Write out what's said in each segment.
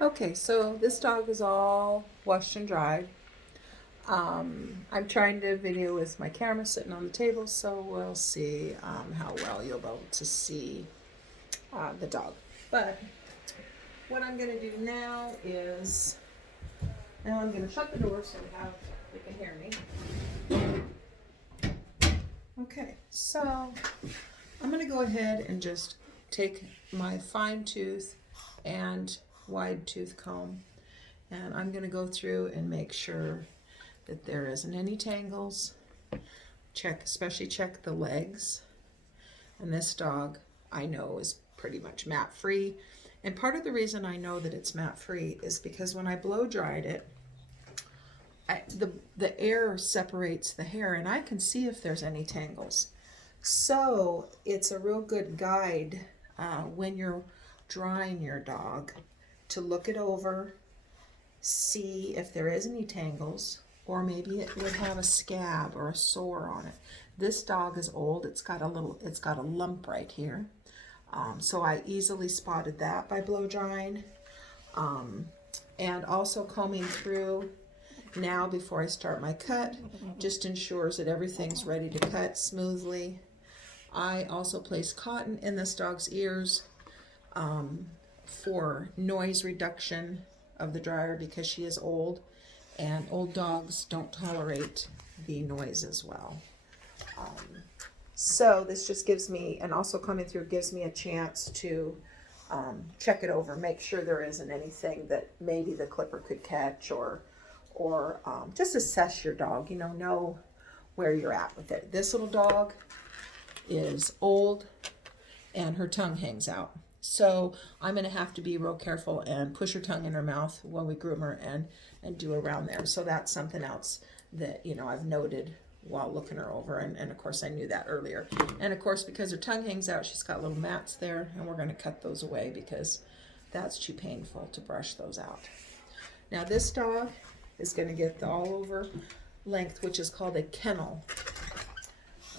Okay, so this dog is all washed and dried. I'm trying to video with my camera sitting on the table, so we'll see how well you'll be able to see the dog. But what I'm going to do now is, now I'm going to shut the door so we can hear me. Okay, so I'm going to go ahead and just take my fine tooth and wide tooth comb, and I'm going to go through and make sure that there isn't any tangles. Especially check the legs. And this dog, I know, is pretty much mat free. And part of the reason I know that it's mat free is because when I blow dried it, the air separates the hair, and I can see if there's any tangles. So it's a real good guide when you're drying your dog to look it over, see if there is any tangles, or maybe it would have a scab or a sore on it. This dog is old. It's got a lump right here. So I easily spotted that by blow drying. And also combing through now before I start my cut just ensures that everything's ready to cut smoothly. I also place cotton in this dog's ears for noise reduction of the dryer because she is old, and old dogs don't tolerate the noise as well. So this just gives me, and also coming through gives me a chance to check it over, make sure there isn't anything that maybe the clipper could catch, or just assess your dog, know where you're at with it. This little dog is old and her tongue hangs out. So I'm going to have to be real careful and push her tongue in her mouth when we groom her and do around there. So that's something else that, I've noted while looking her over. And of course I knew that earlier. And of course, because her tongue hangs out, she's got little mats there, and we're going to cut those away because that's too painful to brush those out. Now this dog is going to get the all over length, which is called a kennel.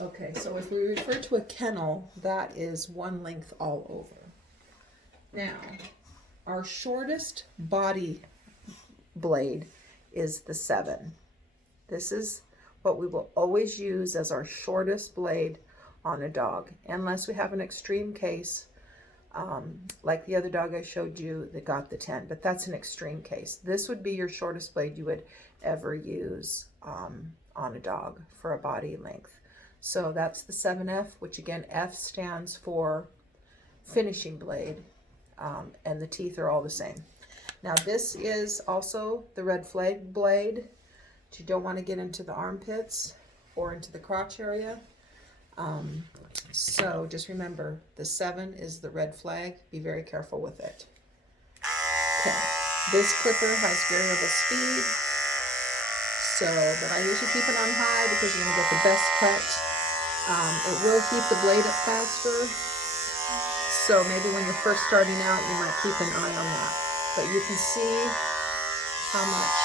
Okay, so if we refer to a kennel, that is one length all over. Now, our shortest body blade is the 7. This is what we will always use as our shortest blade on a dog, unless we have an extreme case, like the other dog I showed you that got the 10, but that's an extreme case. This would be your shortest blade you would ever use on a dog for a body length. So that's the 7F, which again, F stands for finishing blade, and the teeth are all the same. Now this is also the red flag blade. You don't want to get into the armpits or into the crotch area. So just remember, the 7 is the red flag. Be very careful with it. Okay, this clipper has variable speed, but I usually keep it on high because you're going to get the best cut. It will heat the blade up faster, so maybe when you're first starting out, you might keep an eye on that. But you can see how much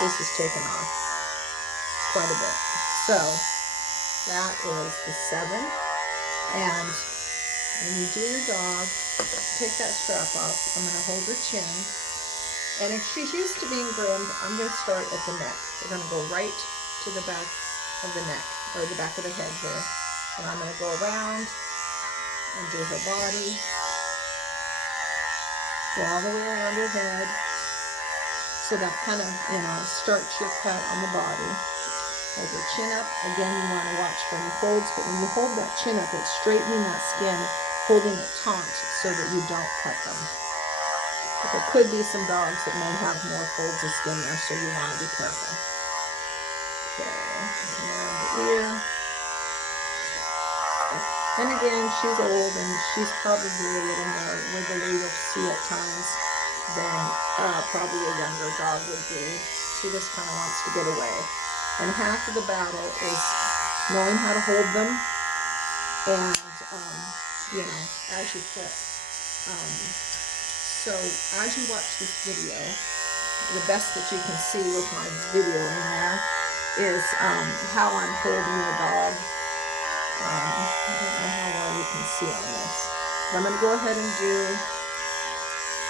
this is taken off. Quite a bit. So that is the 7. And when you do your dog, take that strap off. I'm going to hold her chin. And if she's used to being groomed, I'm going to start at the neck. We're going to go right to the back of the neck, or the back of the head here. And I'm going to go around and do her body. Go all the way around her head. So that kind of, starts your cut on the body. Hold your chin up. Again, you want to watch for any folds, but when you hold that chin up, it's straightening that skin, holding it taut so that you don't cut them. But there could be some dogs that may have more folds of skin there, so you want to be careful. Okay, around the ear. And again, she's old, and she's probably a little more wiggly, you'll see at times, than probably a younger dog would be. She just kind of wants to get away. And half of the battle is knowing how to hold them, and, as you flip. So as you watch this video, the best that you can see with my video in there is how I'm holding the dog. I don't know how well you can see on this. But I'm going to go ahead and do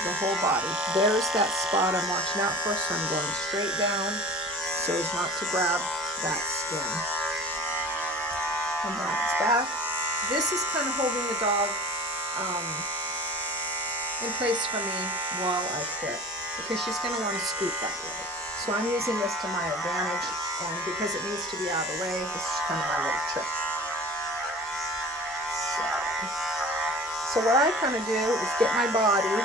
the whole body. There's that spot I'm watching out for, so I'm going straight down so as not to grab that skin. And then it's back. This is kind of holding the dog in place for me while I quit, because she's going to want to scoot that way. So I'm using this to my advantage, and because it needs to be out of the way, this is kind of my little trick. So what I kind of do is get my body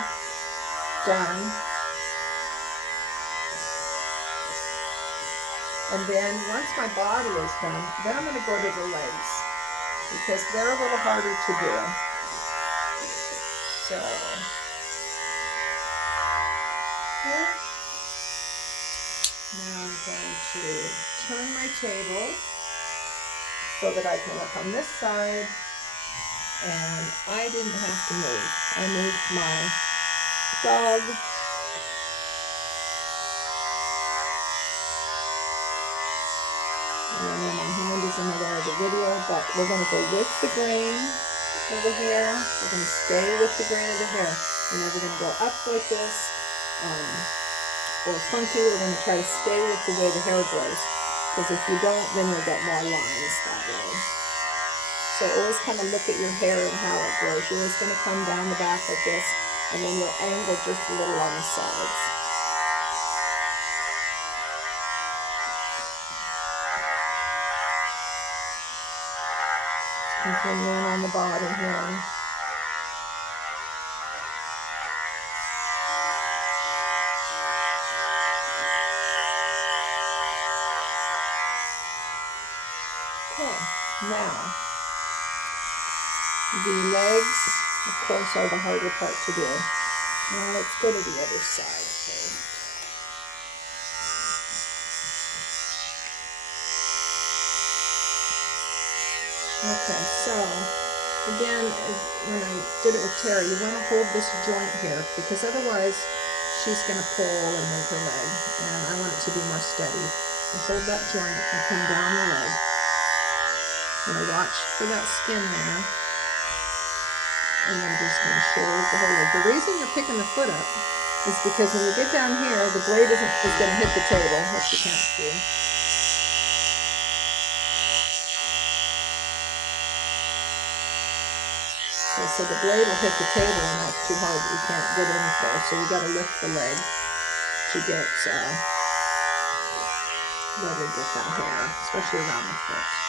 done, and then once my body is done, then I'm going to go to the legs, because they're a little harder to do. So here, now I'm going to turn my table so that I can look on this side, and I didn't have to move. I moved my dog. I know my hand is in the way of the video, but we're going to go with the grain of the hair. We're going to stay with the grain of the hair. We're never going to go up like this or funky. We're going to try to stay with the way the hair grows, because if you don't, then you'll get more lines that way. So always kind of look at your hair and how it grows. You're always going to come down the back like this, and then you'll angle just a little on the sides. Continuing on the bottom here. Okay, now the legs, of course, are the harder part to do. Now let's go to the other side first. Okay, so again, when I did it with Terry, you want to hold this joint here, because otherwise she's going to pull and move her leg, and I want it to be more steady. So hold that joint and come down the leg. I'm going to watch for that skin there, and I'm just going to shave the whole leg. The reason you're picking the foot up is because when you get down here, the blade is going to hit the table, which you can't see. Okay, so the blade will hit the table, and that's too hard. You can't get in there, so you got to lift the leg to get let her get that hair, especially around the foot.